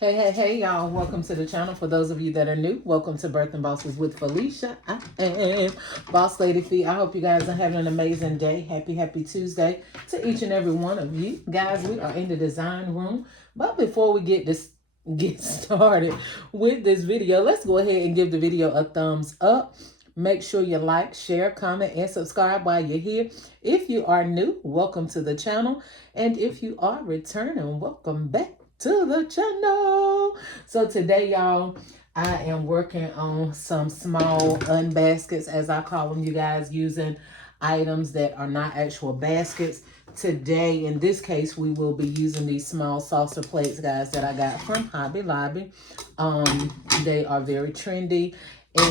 Hey, y'all. Welcome to the channel. For those of you that are new, welcome to Birthing Bosses with Felicia. I am Boss Lady Fee. I hope you guys are having an amazing day. Happy Tuesday to each and every one of you. Guys, we are in the design room. But before we get started with this video, let's go ahead and give the video a thumbs up. Make sure you like, share, comment, and subscribe while you're here. If you are new, welcome to the channel. And if you are returning, welcome back to the channel. So today, y'all, I am working on some small unbaskets, as I call them, you guys, using items that are not actual baskets. Today, in this case, we will be using these small saucer plates, guys, that I got from Hobby Lobby. They are very trendy,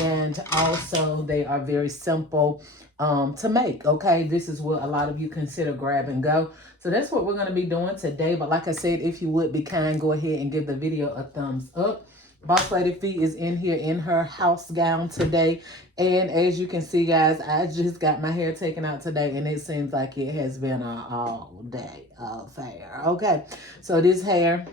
and also they are very simple to make. Okay, this is what a lot of you consider grab and go. So that's what we're going to be doing today. But like I said, if you would be kind, go ahead and give the video a thumbs up. Boss Lady Fee is in here in her house gown today. And as you can see, guys, I just got my hair taken out today. And it seems like it has been an all-day affair. Okay, so this hair,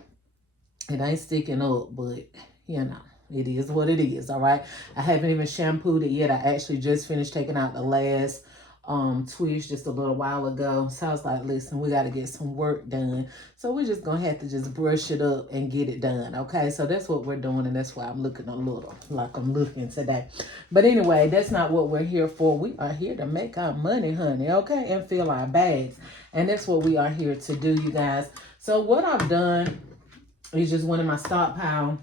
it ain't sticking up, but, you know, it is what it is, all right? I haven't even shampooed it yet. I actually just finished taking out the last twist just a little while ago. So I was like, listen, we got to get some work done. So we're just going to have to just brush it up and get it done, okay? So that's what we're doing, and that's why I'm looking a little like I'm looking today. But anyway, that's not what we're here for. We are here to make our money, honey, okay? And fill our bags. And that's what we are here to do, you guys. So what I've done is just went in my stockpile,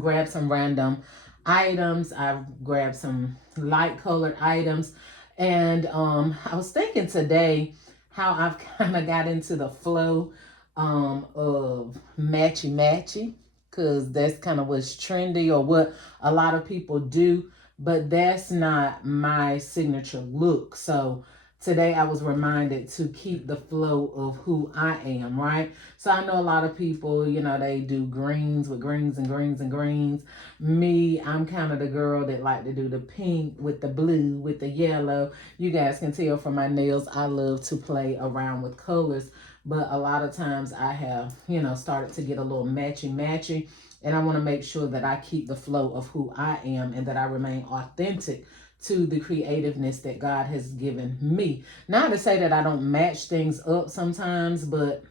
grabbed some random items. I've grabbed some light colored items. And I was thinking today how I've kind of got into the flow of matchy, because that's kind of what's trendy or what a lot of people do, but that's not my signature look. So today I was reminded to keep the flow of who I am, right? So I know a lot of people, you know, they do greens with greens and greens and greens. Me, I'm kind of the girl that like to do the pink with the blue, with the yellow. You guys can tell from my nails, I love to play around with colors. But a lot of times I have, you know, started to get a little matchy. And I want to make sure that I keep the flow of who I am and that I remain authentic to the creativeness that God has given me. Not to say that I don't match things up sometimes, but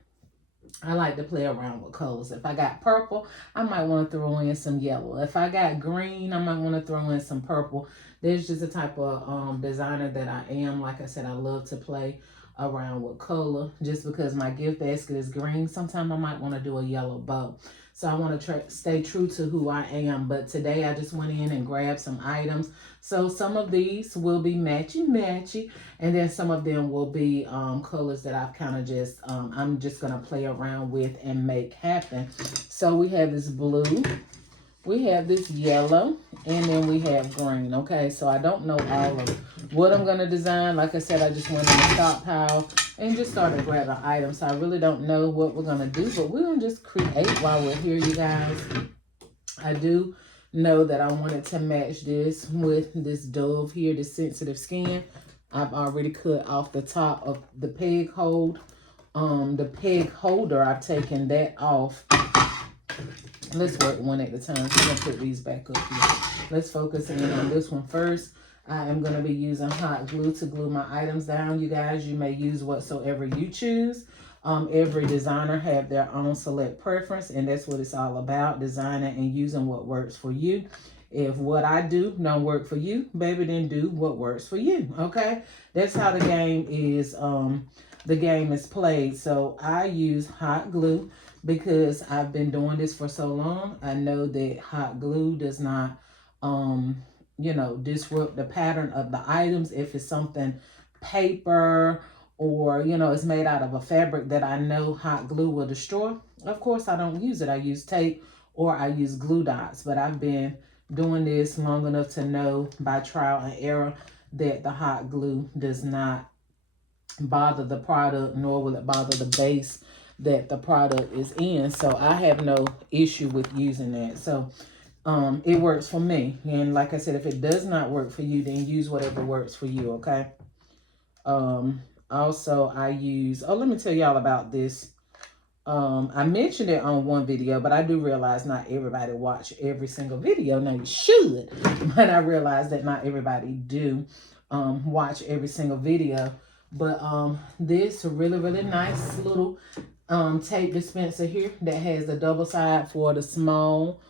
I like to play around with colors. If I got purple, I might want to throw in some yellow. If I got green, I might want to throw in some purple. There's just a type of designer that I am. Like I said, I love to play around with color. Just because my gift basket is green, sometimes I might want to do a yellow bow. So I want to stay true to who I am. But today I just went in and grabbed some items. So some of these will be matchy. And then some of them will be colors that I've kind of just, I'm just going to play around with and make happen. So we have this blue. We have this yellow, and then we have green, okay? So I don't know all of what I'm going to design. Like I said, I just went in the stockpile and just started grabbing items. So I really don't know what we're going to do, but we're going to just create while we're here, you guys. I do know that I wanted to match this with this dove here, this sensitive skin. I've already cut off the top of the peg hold. The peg holder, I've taken that off. Let's work one at a time. So I'm going to put these back up here. Let's focus in on this one first. I am going to be using hot glue to glue my items down. You guys, you may use whatsoever you choose. Every designer have their own select preference, and that's what it's all about, designing and using what works for you. If what I do don't work for you, baby, then do what works for you, okay? That's how the game is played. So I use hot glue because I've been doing this for so long. I know that hot glue does not, you know, disrupt the pattern of the items. If it's something paper or, you know, it's made out of a fabric that I know hot glue will destroy, of course I don't use it. I use tape or I use glue dots. But I've been doing this long enough to know by trial and error that the hot glue does not bother the product, nor will it bother the base that the product is in. So I have no issue with using that. So it works for me. And like I said, if it does not work for you, then use whatever works for you, okay? Also, I use, let me tell y'all about this I mentioned it on one video, but I do realize not everybody watch every single video. Now you should, but I realize that not everybody do watch every single video. But this really, really nice little tape dispenser here that has the double side for the small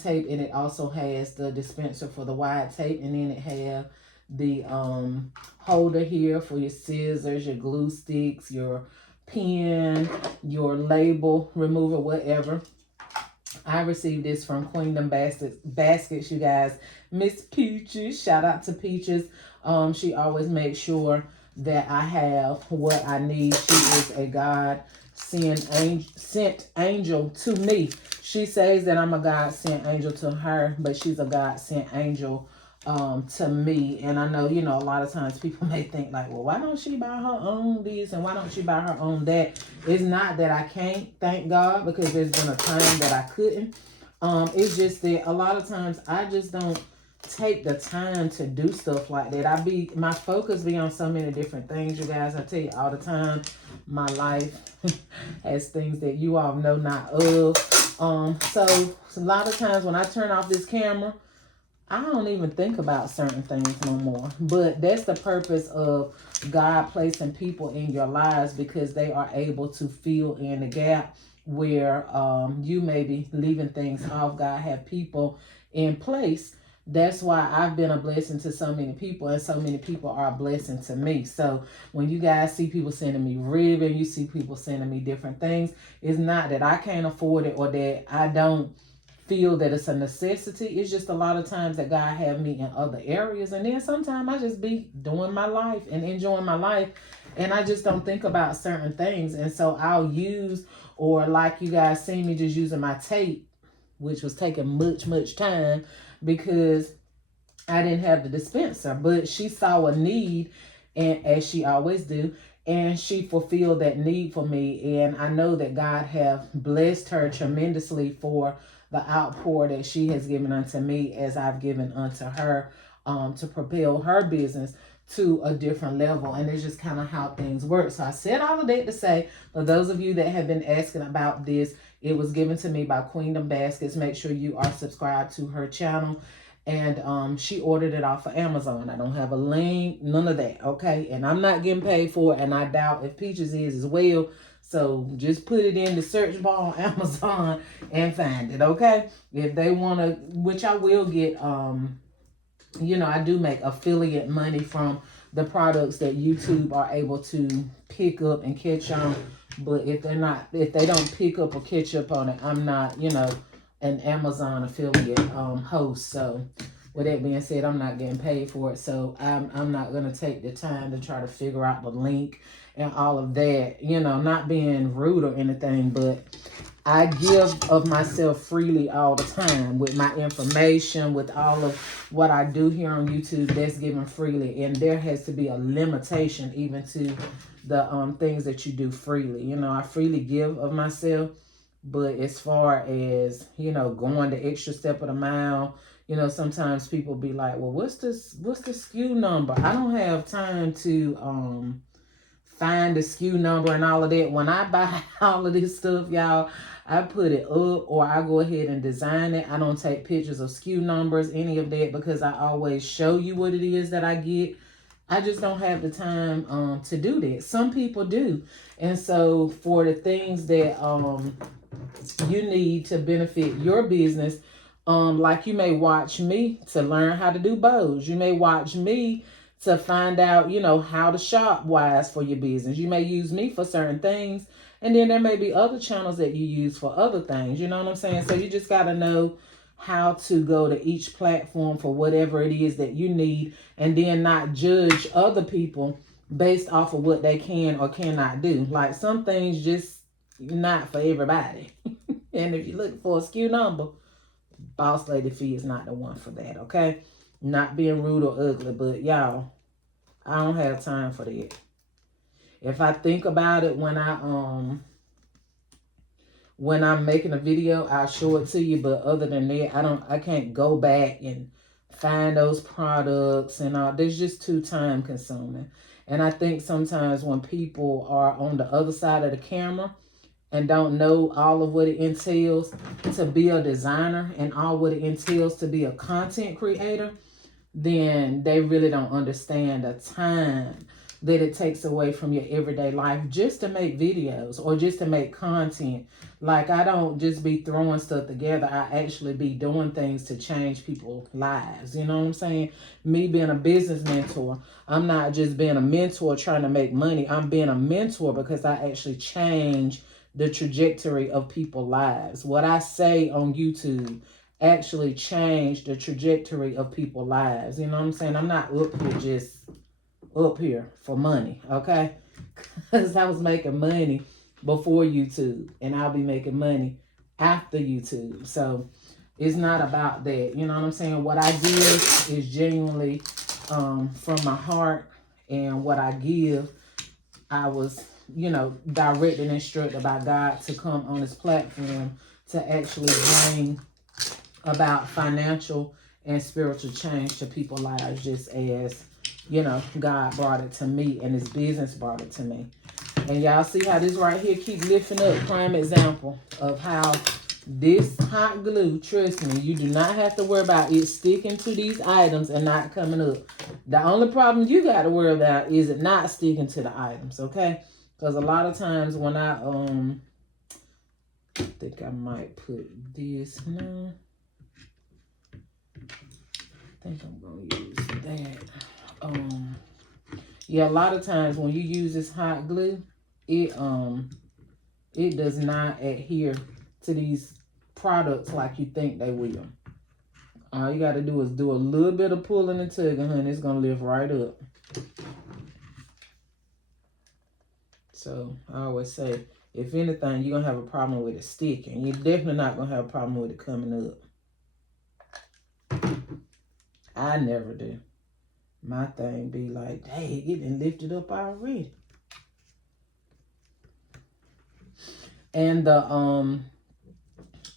tape, and it also has the dispenser for the wide tape, and then it have the holder here for your scissors, your glue sticks, your pen, your label remover, whatever. I received this from Queendom Baskets, you guys. Miss Peaches, shout out to Peaches. She always makes sure that I have what I need. She is a God sent angel to me. She says that I'm a God sent angel to her, but she's a God sent angel to me. And I know, a lot of times people may think like, well, why don't she buy her own this and why don't she buy her own that? It's not that I can't, thank God, because there's been a time that I couldn't. It's just that a lot of times I just don't take the time to do stuff like that. My focus be on so many different things, you guys. I tell you all the time, my life has things that you all know not of. So a lot of times when I turn off this camera, I don't even think about certain things no more. But that's the purpose of God placing people in your lives, because they are able to fill in the gap where you may be leaving things off. God have people in place. That's why I've been a blessing to so many people, and so many people are a blessing to me. So when you guys see people sending me ribbon, you see people sending me different things, it's not that I can't afford it or that I don't feel that it's a necessity. It's just a lot of times that God have me in other areas, and then sometimes I just be doing my life and enjoying my life, and I just don't think about certain things. And so I'll use, or like you guys see me just using my tape, which was taking much time because I didn't have the dispenser. But she saw a need, and as she always do, and she fulfilled that need for me. And I know that God have blessed her tremendously for the outpour that she has given unto me, as I've given unto her, to propel her business to a different level. And it's just kind of how things work. So I said all of that to say, for those of you that have been asking about this, it was given to me by Queendom Baskets. Make sure you are subscribed to her channel. And she ordered it off of Amazon. I don't have a link, none of that, okay? And I'm not getting paid for it, and I doubt if Peaches is as well. So just put it in the search bar on Amazon and find it, okay? If they want to, which I will get, I do make affiliate money from the products that YouTube are able to pick up and catch on. But if they don't pick up or catch up on it, I'm not, an Amazon affiliate host. So with that being said, I'm not getting paid for it. So I'm not going to take the time to try to figure out the link and all of that, not being rude or anything, but I give of myself freely all the time with my information, with all of what I do here on YouTube. That's given freely, and there has to be a limitation even to the things that you do freely. I freely give of myself, but as far as going the extra step of the mile, sometimes people be like, well, what's the SKU number? I don't have time to find the SKU number and all of that. When I buy all of this stuff, y'all, I put it up, or I go ahead and design it. I don't take pictures of SKU numbers, any of that, because I always show you what it is that I get. I just don't have the time to do that. Some people do. And so for the things that you need to benefit your business, like you may watch me to learn how to do bows. You may watch me to find out, how to shop wise for your business. You may use me for certain things, and then there may be other channels that you use for other things. You know what I'm saying? So you just got to know how to go to each platform for whatever it is that you need, and then not judge other people based off of what they can or cannot do. Like some things just not for everybody. And if you're looking for a SKU number, Boss Lady Fee is not the one for that, okay? Not being rude or ugly, but y'all, I don't have time for that. If I think about it when I'm making a video, I'll show it to you. But other than that, I can't go back and find those products and all. That's just too time consuming. And I think sometimes when people are on the other side of the camera and don't know all of what it entails to be a designer and all what it entails to be a content creator, then they really don't understand the time that it takes away from your everyday life just to make videos or just to make content. Like, I don't just be throwing stuff together. I actually be doing things to change people's lives. You know what I'm saying? Me being a business mentor, I'm not just being a mentor trying to make money. I'm being a mentor because I actually change the trajectory of people's lives. What I say on YouTube actually change the trajectory of people's lives. You know what I'm saying? I'm not up here just up here for money, okay? Because I was making money before YouTube, and I'll be making money after YouTube. So it's not about that. You know what I'm saying? What I give is genuinely from my heart, and what I give, I was, directed and instructed by God to come on this platform to actually bring about financial and spiritual change to people's lives, just as, God brought it to me and his business brought it to me. And y'all see how this right here keep lifting up. Prime example of how this hot glue, trust me, you do not have to worry about it sticking to these items and not coming up. The only problem you got to worry about is it not sticking to the items, okay? Because a lot of times when I think I might put this now. I think I'm going to use that. Yeah, a lot of times when you use this hot glue, it does not adhere to these products like you think they will. All you got to do is do a little bit of pulling and tugging, honey. It's going to lift right up. So I always say, if anything, you're going to have a problem with it sticking. You're definitely not going to have a problem with it coming up. I never do. My thing be like, dang, it been lifted up already. And the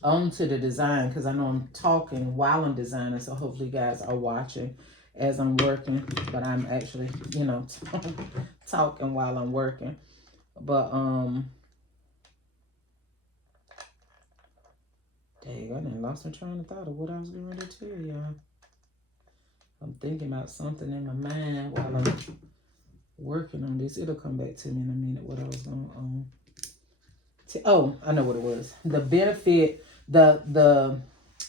on to the design, because I know I'm talking while I'm designing, so hopefully you guys are watching as I'm working, but I'm actually, talking while I'm working. But dang, I done lost my train of thought of what I was going to tell y'all. I'm thinking about something in my mind while I'm working on this. It'll come back to me in a minute what I was going to oh, I know what it was. The benefit, the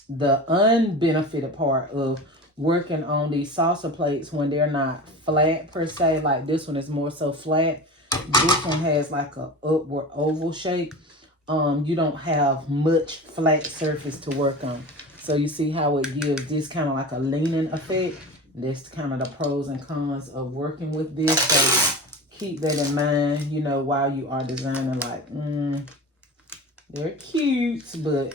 unbenefited part of working on these salsa plates when they're not flat per se. Like this one is more so flat. This one has like a upward oval shape. You don't have much flat surface to work on. So you see how it gives this kind of like a leaning effect. That's kind of the pros and cons of working with this. So keep that in mind, while you are designing. Like, they're cute, but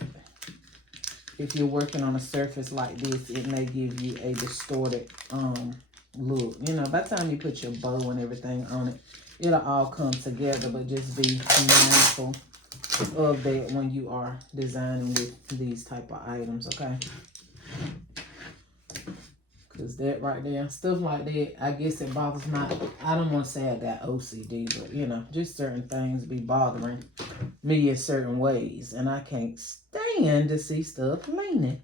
if you're working on a surface like this, it may give you a distorted look. By the time you put your bow and everything on it, it'll all come together. But just be mindful of that when you are designing with these type of items, okay? Because that right there, stuff like that, I guess it bothers my, I don't want to say I got OCD, but just certain things be bothering me in certain ways, and I can't stand to see stuff leaning.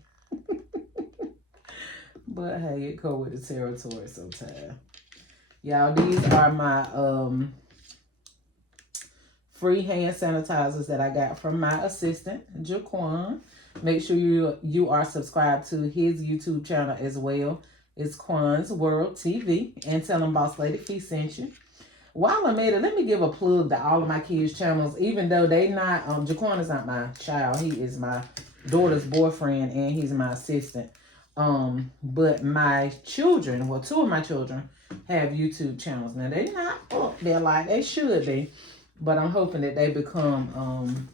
But hey, it go with the territory sometimes. Y'all, these are my free hand sanitizers that I got from my assistant, Jaquan. Make sure you are subscribed to his YouTube channel as well. It's Quan's World TV. And tell him Boss Lady Fee sent you. While I'm at it, let me give a plug to all of my kids' channels, even though they not, Jaquan is not my child. He is my daughter's boyfriend, and he's my assistant. But my children, well, two of my children have YouTube channels. Now, they're not up there like they should be. But I'm hoping that they become,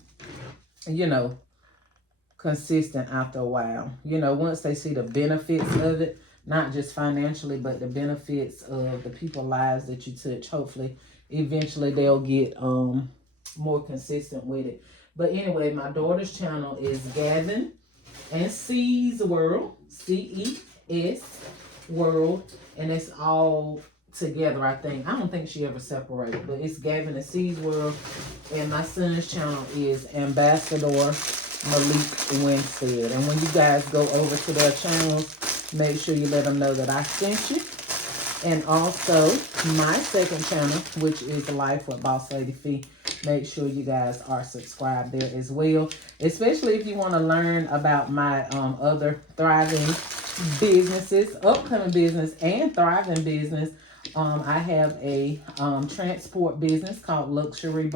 consistent after a while. Once they see the benefits of it, not just financially, but the benefits of the people's lives that you touch. Hopefully, eventually they'll get more consistent with it. But anyway, my daughter's channel is Gavin and C's World, CES World, and it's all together, I think. I don't think she ever separated, but it's Gavin and C's World. And my son's channel is Ambassador Malik Winstead. And when you guys go over to their channels, make sure you let them know that I sent you. And also my second channel, which is Life with Boss Lady Fee. Make sure you guys are subscribed there as well. Especially if you want to learn about my other thriving businesses, upcoming business and thriving business. I have a transport business called Luxury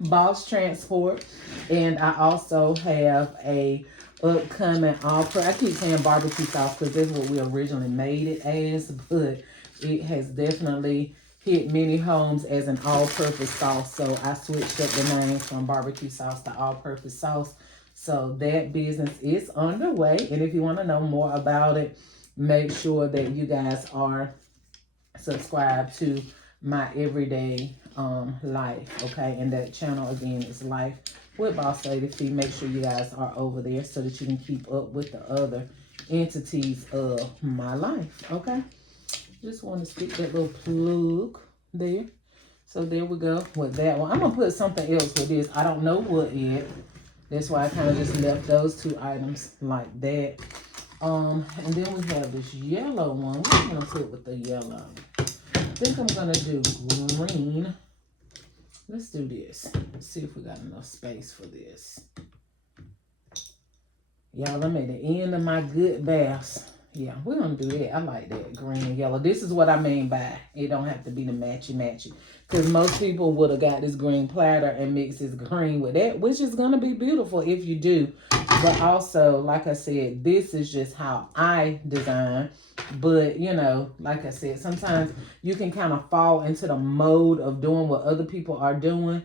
Boss Transport. And I also have a upcoming I keep saying barbecue sauce because that's what we originally made it as, but it has definitely hit many homes as an all-purpose sauce. So I switched up the name from barbecue sauce to all-purpose sauce. So that business is underway. And if you want to know more about it, make sure that you guys are subscribed to my everyday life. Okay. And that channel again is Life with Boss Lady Fee. Make sure you guys are over there so that you can keep up with the other entities of my life. Okay. Just want to stick that little plug there. So there we go with that one. I'm going to put something else with this. I don't know what yet. That's why I kind of just left those two items like that. And then we have this yellow one. What am I going to put with the yellow? I think I'm going to do green. Let's do this. Let's see if we got enough space for this. Y'all, I'm at the end of my good baths. Yeah, we're going to do that. I like that green and yellow. This is what I mean by it don't have to be the matchy-matchy. Because most people would have got this green platter and mixed this green with that, which is going to be beautiful if you do. But also, like I said, this is just how I design. But, you know, like I said, sometimes you can kind of fall into the mode of doing what other people are doing.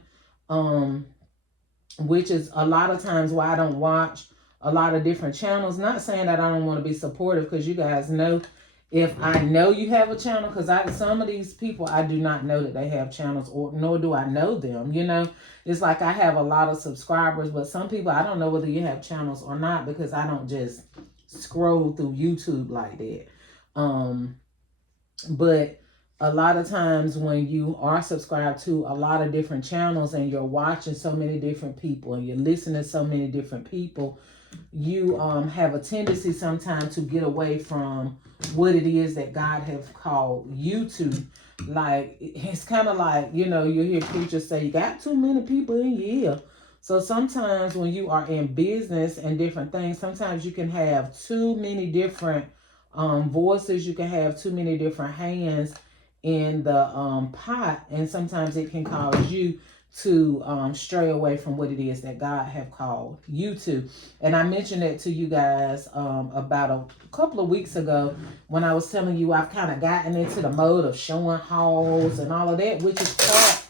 Which is a lot of times why I don't watch a lot of different channels. Not saying that I don't want to be supportive, because you guys know if I know you have a channel, because some of these people I do not know that they have channels, or nor do I know them. You know, it's like I have a lot of subscribers, but some people I don't know whether you have channels or not, because I don't just scroll through YouTube like that. But a lot of times when you are subscribed to a lot of different channels and you're watching so many different people and you're listening to so many different people, you have a tendency sometimes to get away from what it is that God has called you to. Like, it's kind of like, you know, you hear preachers say, you got too many people in your ear. So sometimes when you are in business and different things, sometimes you can have too many different voices. You can have too many different hands in the pot, and sometimes it can cause you to stray away from what it is that God have called you to. And I mentioned that to you guys about a couple of weeks ago when I was telling you I've kind of gotten into the mode of showing hauls and all of that, which is part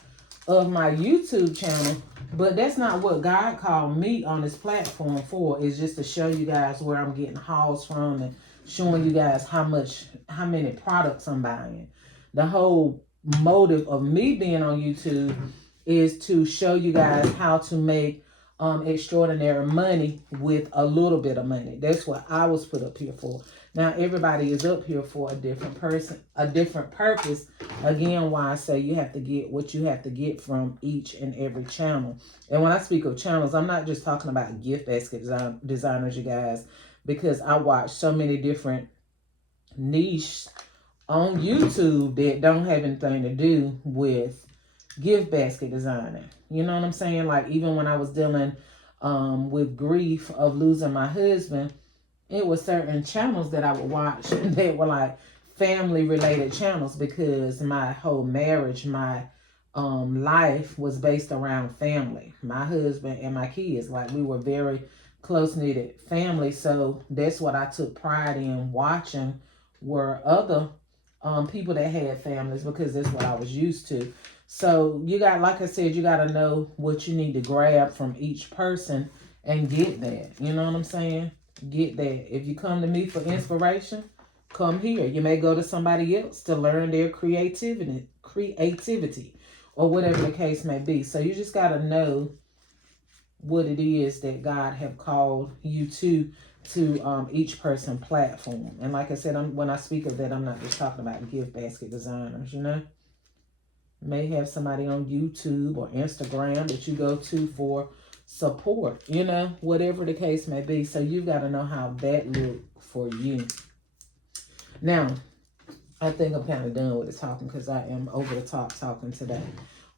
of my YouTube channel. But that's not what God called me on this platform for. Is just to show you guys where I'm getting hauls from and showing you guys how many products I'm buying. The whole motive of me being on YouTube is to show you guys how to make extraordinary money with a little bit of money. That's what I was put up here for. Now everybody is up here for a different purpose. Again, why I say you have to get what you have to get from each and every channel. And when I speak of channels, I'm not just talking about gift basket designers, you guys, because I watch so many different niches on YouTube that don't have anything to do with gift basket designing. You know what I'm saying? Like, even when I was dealing with grief of losing my husband, it was certain channels that I would watch that were like family related channels, because my whole marriage, my life was based around family, my husband and my kids. Like, we were very close-knit family. So that's what I took pride in watching, were other people that had families, because that's what I was used to. So you got, like I said, you got to know what you need to grab from each person and get that. You know what I'm saying? Get that. If you come to me for inspiration, come here. You may go to somebody else to learn their creativity, or whatever the case may be. So you just got to know what it is that God have called you to each person platform. And like I said, when I speak of that, I'm not just talking about gift basket designers, you know. May have somebody on YouTube or Instagram that you go to for support, you know, whatever the case may be. So you've got to know how that look for you. Now, I think I'm kind of done with the talking because I am over the top talking today.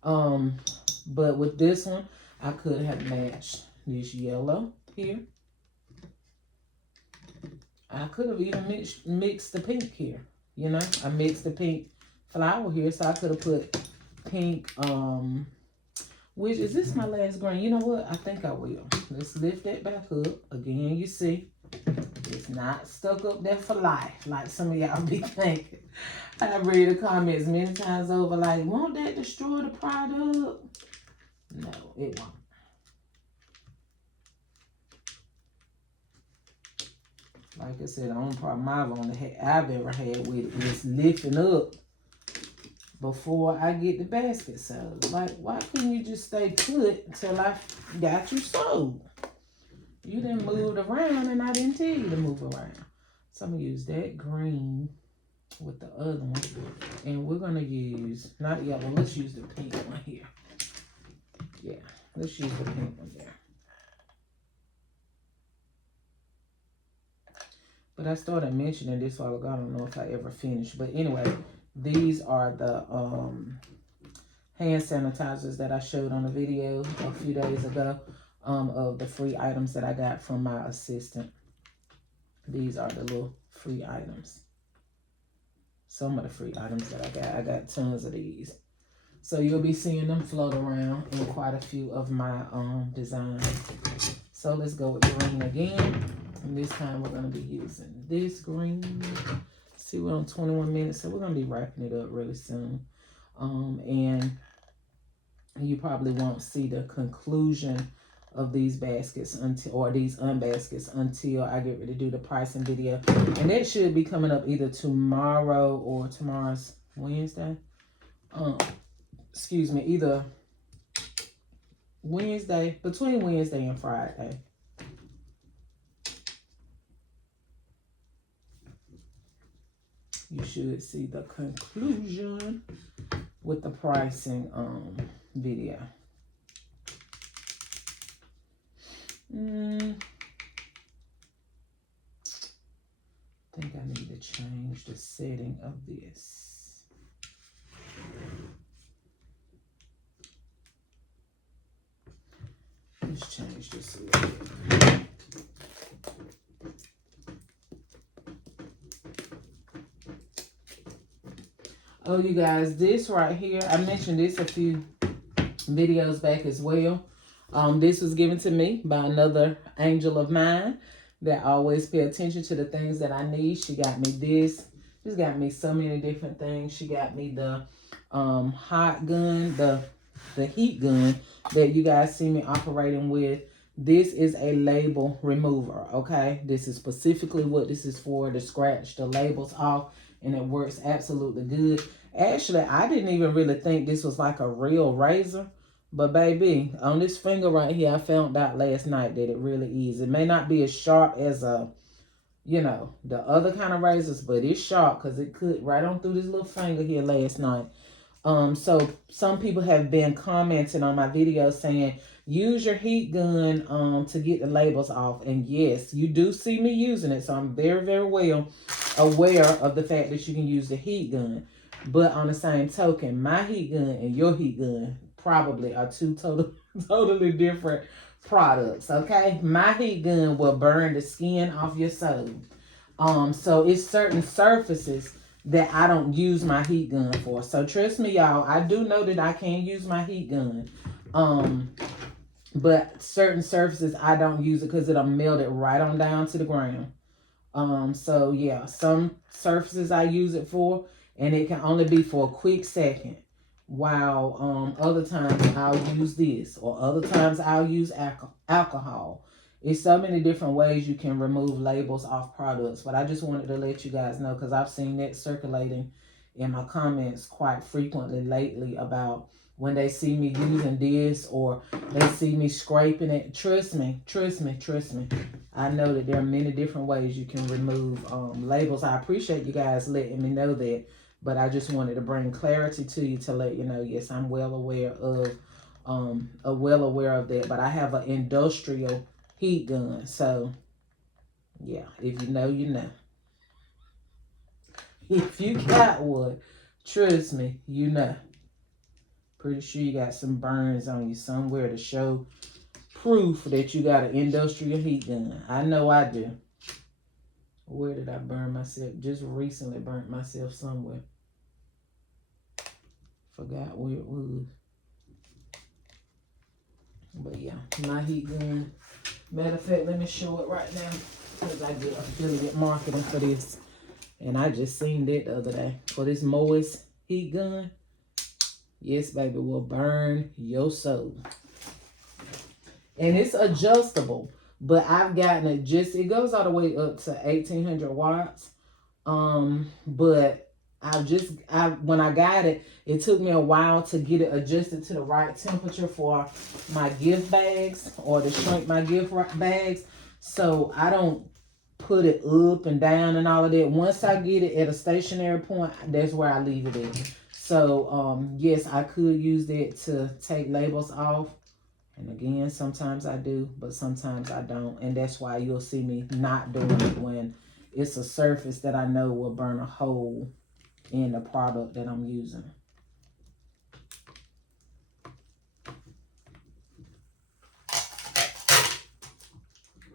But with this one, I could have matched this yellow here. I could have even mixed the pink here. You know, I mixed the pink flower here, so I could have put pink, which is this my last green? You know what? I think I will. Let's lift that back up. Again, you see, it's not stuck up there for life, like some of y'all be thinking. I read the comments many times over, like, won't that destroy the product? No, it won't. Like I said, the only problem I've ever had with it is lifting up before I get the basket sewed. Like, why couldn't you just stay put till I got you sewed? You didn't move around and I didn't tell you to move around. So I'm going to use that green with the other one. And we're going to use, not yellow, let's use the pink one here. Yeah, let's use the pink one there. But I started mentioning this while ago. I don't know if I ever finished. But anyway, these are the hand sanitizers that I showed on a video a few days ago of the free items that I got from my assistant. These are the little free items. Some of the free items that I got. I got tons of these. So you'll be seeing them float around in quite a few of my designs. So let's go with green again. And this time we're going to be using this green. See, we're on 21 minutes, so we're going to be wrapping it up really soon. And you probably won't see the conclusion of these baskets or these unbaskets until I get ready to do the pricing video. And that should be coming up either tomorrow or tomorrow's Wednesday. Excuse me, either Wednesday, between Wednesday and Friday. You should see the conclusion with the pricing video. I think I need to change the setting of this. Let's change this a little bit. Oh, you guys, this right here, I mentioned this a few videos back as well. This was given to me by another angel of mine that always pay attention to the things that I need. She got me this. She's got me so many different things. She got me the hot gun, the heat gun that you guys see me operating with. This is a label remover, okay? This is specifically what this is for, to scratch the labels off, and it works absolutely good. Actually, I didn't even really think this was like a real razor, but baby, on this finger right here, I found out last night that it really is. It may not be as sharp as you know, the other kind of razors, but it's sharp because it cut right on through this little finger here last night. So some people have been commenting on my videos saying, use your heat gun to get the labels off. And yes, you do see me using it. So I'm very, very well aware of the fact that you can use the heat gun. But on the same token, my heat gun and your heat gun probably are two totally different products, okay? My heat gun will burn the skin off your soul. So it's certain surfaces that I don't use my heat gun for. So trust me, y'all, I do know that I can use my heat gun. But certain surfaces I don't use it because it'll melt it right on down to the ground. So yeah, some surfaces I use it for, and it can only be for a quick second. While other times I'll use this, or other times I'll use alcohol. It's so many different ways you can remove labels off products, but I just wanted to let you guys know because I've seen that circulating in my comments quite frequently lately about when they see me using this or they see me scraping it. Trust me. I know that there are many different ways you can remove labels. I appreciate you guys letting me know that, but I just wanted to bring clarity to you to let you know, yes, I'm well aware of that. But I have an industrial heat gun, so yeah, if you know, you know. If you got one, trust me, you know. Pretty sure you got some burns on you somewhere to show proof that you got an industrial heat gun. I know I do. Where did I burn myself? Just recently burnt myself somewhere. Forgot where it was. But yeah, my heat gun. Matter of fact, let me show it right now, because I get affiliate marketing for this. And I just seen that the other day. For this Moist heat gun. Yes, baby, will burn your soul. And it's adjustable. But I've gotten it it goes all the way up to 1800 watts. But when I got it, it took me a while to get it adjusted to the right temperature for my gift bags or to shrink my gift bags. So I don't put it up and down and all of that. Once I get it at a stationary point, that's where I leave it at. So, yes, I could use that to take labels off. And again, sometimes I do, but sometimes I don't. And that's why you'll see me not doing it when it's a surface that I know will burn a hole in the product that I'm using.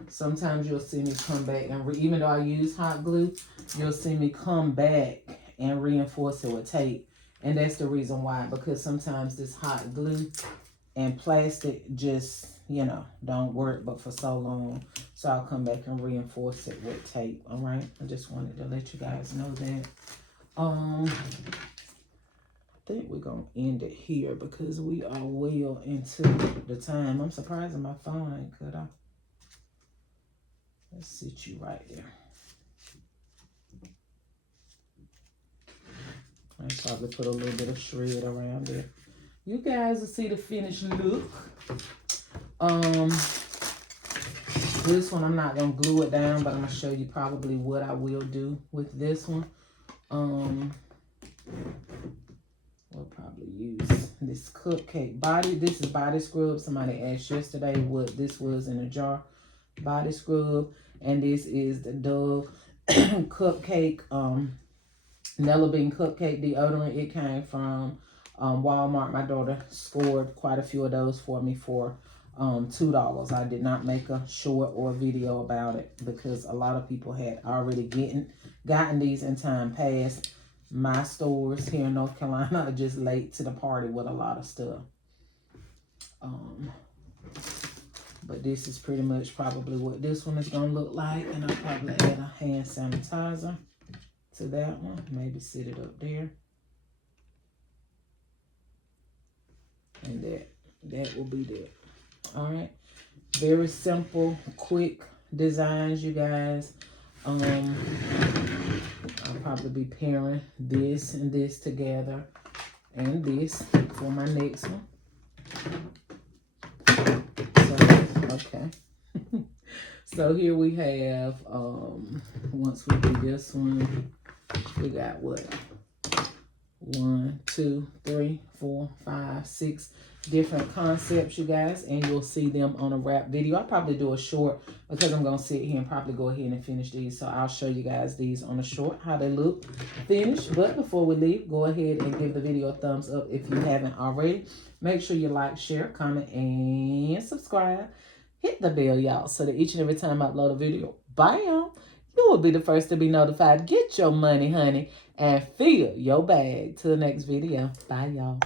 Sometimes you'll see me come back and even though I use hot glue, you'll see me come back and reinforce it with tape. And that's the reason why, because sometimes this hot glue and plastic just, you know, don't work but for so long. So I'll come back and reinforce it with tape. All right. I just wanted to let you guys know that. I think we're going to end it here because we are well into the time. I'm surprised my phone ain't cut off. Let's sit you right there. I probably put a little bit of shred around there. You guys will see the finished look. This one I'm not gonna glue it down, but I'm gonna show you probably what I will do with this one. We'll probably use this cupcake body. This is body scrub. Somebody asked yesterday what this was in a jar. Body scrub, and this is the Dove cupcake Nella Bean cupcake deodorant. It came from Walmart. My daughter scored quite a few of those for me for $2. I did not make a short or video about it because a lot of people had already gotten these in time past. My stores here in North Carolina are just late to the party with a lot of stuff. But this is pretty much probably what this one is going to look like. And I'll probably add a hand sanitizer to that one. Maybe sit it up there. And that will be that. All right. Very simple, quick designs, you guys. I'll probably be pairing this and this together and this for my next one. Okay. So here we have, once we do this one, we got what? 1, 2, 3, 4, 5, 6 different concepts, you guys, and you'll see them on a wrap video. I'll probably do a short because I'm going to sit here and probably go ahead and finish these. So I'll show you guys these on a short, how they look finished. But before we leave, go ahead and give the video a thumbs up if you haven't already. Make sure you like, share, comment, and subscribe. Hit the bell, y'all, so that each and every time I upload a video, bam, you will be the first to be notified. Get your money, honey, and fill your bag. Till the next video. Bye, y'all.